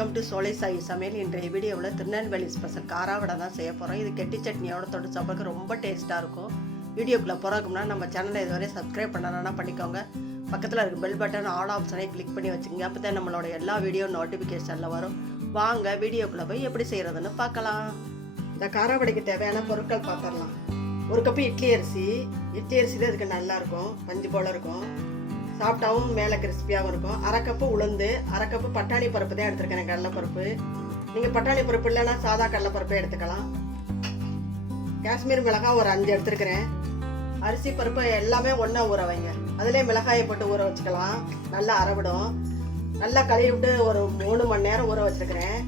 Welcome to சோலை சாய் சமையல். இன்றைய வீடியோவில் திருநெல்வேலி ஸ்பெஷல் காரா வடை தான் செய்ய போகிறோம். இது கெட்டி சட்னியோட தொட்டு சாப்பிட்றதுக்கு ரொம்ப டேஸ்ட்டாக இருக்கும். வீடியோக்குள்ளே போகிறதுக்குனா நம்ம சேனலை இதுவரை சப்ஸ்கிரைப் பண்ணணும்னா பண்ணிக்கோங்க. பக்கத்தில் இருக்க பெல் பட்டன் ஆல் ஆப்ஷனை கிளிக் பண்ணி வச்சுக்கோங்க. அப்போ தான் நம்மளோட எல்லா வீடியோ நோட்டிஃபிகேஷனில் வரும். வாங்க வீடியோக்குள்ளே போய் எப்படி செய்கிறதுன்னு பார்க்கலாம். இந்த காரா வடைக்கு தேவையான பொருட்கள் பார்த்துடலாம். ஒரு கப்பு இட்லி அரிசி தான் இதுக்கு நல்லாயிருக்கும், பஞ்சு போல் இருக்கும், சாப்பிட்டாவும் மேலே கிறிஸ்பியாகவும் இருக்கும். அரை கப்பு உளுந்து, அரை கப்பு பட்டாணி பருப்பு தான் எடுத்துருக்கேன், கடலைப்பருப்பு. நீங்கள் பட்டாணி பருப்பு இல்லைன்னா சாதா கடலைப்பருப்பே எடுத்துக்கலாம். காஷ்மீர் மிளகாய் ஒரு 5 எடுத்துருக்கிறேன். அரிசி பருப்பு எல்லாமே ஒன்றா ஊற வைங்க. அதிலே மிளகாயை போட்டு ஊற வச்சுக்கலாம், நல்லா அரைவிடும். நல்லா கழுவி விட்டு ஒரு 3 மணி நேரம் ஊற வச்சுருக்கிறேன்.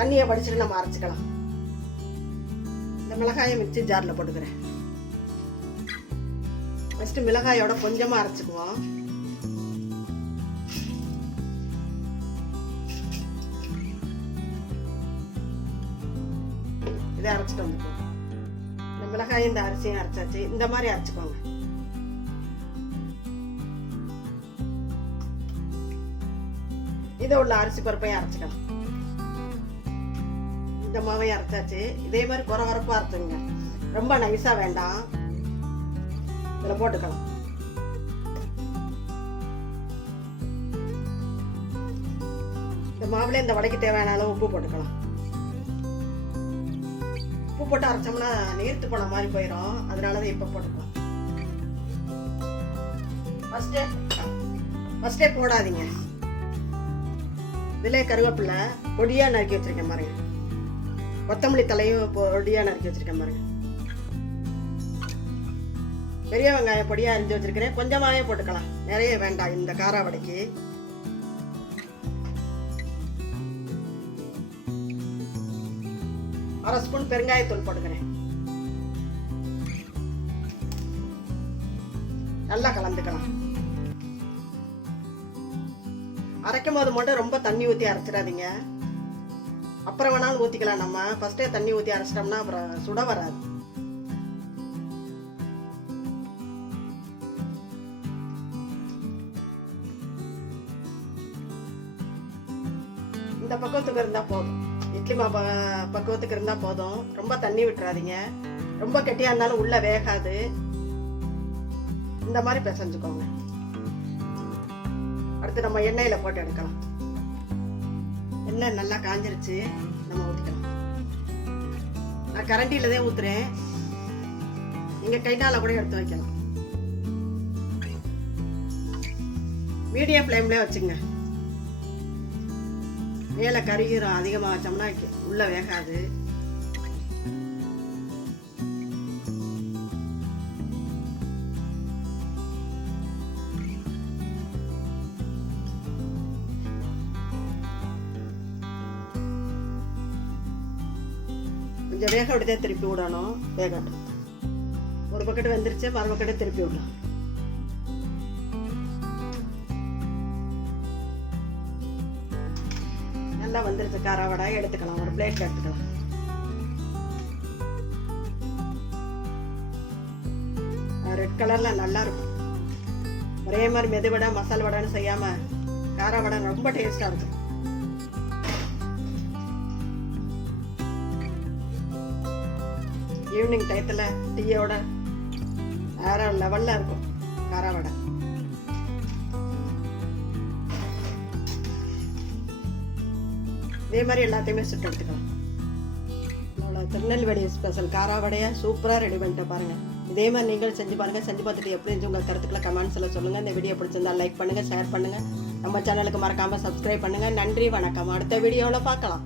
தண்ணியை வடிச்சிட்டு நம்ம அரைச்சிக்கலாம். இந்த மிளகாயை மிக்சி ஜாரில் போட்டுக்கிறேன். ஃபஸ்ட்டு மிளகாயோட கொஞ்சமாக அரைச்சிக்குவோம். இதை அரைச்சிட்டு வந்துக்குவோம். இந்த மிளகாயும் இந்த அரிசியும் அரைச்சாச்சு. இந்த மாதிரி அரைச்சிக்கோங்க. இதை உள்ள அரிசி பருப்பையும் அரைச்சிக்கலாம். இந்த மாவையும் அரைச்சாச்சு. இதே மாதிரி குறவரப்பா அரைச்சுங்க, ரொம்ப நைஸா வேண்டாம். இதில் போட்டுக்கலாம். இந்த மாவுல இந்த வடைக்கு தேவையான அளவு உப்பு போட்டுக்கலாம். உப்பு போட்டு அரைச்சோம்னா நீர்த்து போன மாதிரி போயிடும், அதனாலதான் இப்ப போட்டுக்கலாம். ஃபர்ஸ்டே போடாதீங்க. இதுல கருவேப்பிலை பொடியா நறுக்கி வச்சிருக்கேன் பாருங்க. கொத்தமல்லி தலையும் பொடியா நறுக்கி வச்சிருக்கேன் பாருங்க. பெரிய வெங்காயம் பொடியா அரிஞ்சு வச்சிருக்கிறேன். கொஞ்சமாவே போட்டுக்கலாம், நிறைய வேண்டாம் இந்த காரா வடைக்கு. அரை ஸ்பூன் பெருங்காயத்தூள் போட்டுக்கிறேன். நல்லா கலந்துக்கலாம். அரைக்கும் போது மட்டும் ரொம்ப தண்ணி ஊற்றி அரைச்சிடாதீங்க. அப்புறம் வேணாலும் ஊற்றிக்கலாம். நம்ம ஃபர்ஸ்டே தண்ணி ஊற்றி அரைச்சிட்டோம்னா அப்புறம் சுட வராது. இந்த பக்குவத்துக்கு இருந்தா போதும். இட்லி மாவு பக்குவத்துக்கு இருந்தா போதும். ரொம்ப தண்ணி விட்டுறாதீங்க. ரொம்ப கெட்டியா இருந்தாலும் உள்ள வேகாது. இந்த மாதிரி பிசைஞ்சுக்கோங்க. அடுத்து நம்ம எண்ணெயில போட்டு எடுக்கலாம். எண்ணெய் நல்லா காஞ்சிருச்சு, நம்ம ஊற்றிக்கலாம். நான் கரண்டியில தான் ஊத்துறேன், நீங்க கைனால கூட எடுத்து வைக்கலாம். மீடியம் ஃப்ளேம்ல வச்சுங்க. மேலே கறிகீரம் அதிகமாக வச்சோம்னா உள்ள வேகாது. கொஞ்சம் வேக விட்டுதே திருப்பி விடணும். வேகட்டும். ஒரு பக்கெட்டு வெந்துருச்சு, மறு பக்கெட்டு திருப்பி விடலாம். நல்லா வந்துருச்சு காரா வடை. எடுத்துக்கலாம், ஒரு பிளேட்ல எடுத்துக்கலாம். ரெட் கலர்ல நல்லா இருக்கும். ஒரே மாதிரி மெது வடை மசால் வடைன்னு செய்யாம காரா வடை ரொம்ப டேஸ்டா இருக்கும். ஈவினிங் டயத்துல டீயோட வேற லெவல்ல இருக்கும் காரா வடை. இதே மாதிரி எல்லாத்தையுமே சுட்டு எடுத்துக்கலாம். அவ்வளோ திருநெல்வேலி ஸ்பெஷல் காரா வடையா சூப்பராக ரெடி பண்ணிட்டு பாருங்க. இதே மாதிரி நீங்கள் செஞ்சு பாருங்க. செஞ்சு பார்த்துட்டு எப்படி இருந்துச்சு உங்கள் கருத்துக்களை கமெண்ட்ஸில் சொல்லுங்கள். இந்த வீடியோ பிடிச்சிருந்தா லைக் பண்ணுங்கள், ஷேர் பண்ணுங்கள். நம்ம சேனலுக்கு மறக்காமல் சப்ஸ்கிரைப் பண்ணுங்கள். நன்றி, வணக்கம். அடுத்த வீடியோவில் பார்க்கலாம்.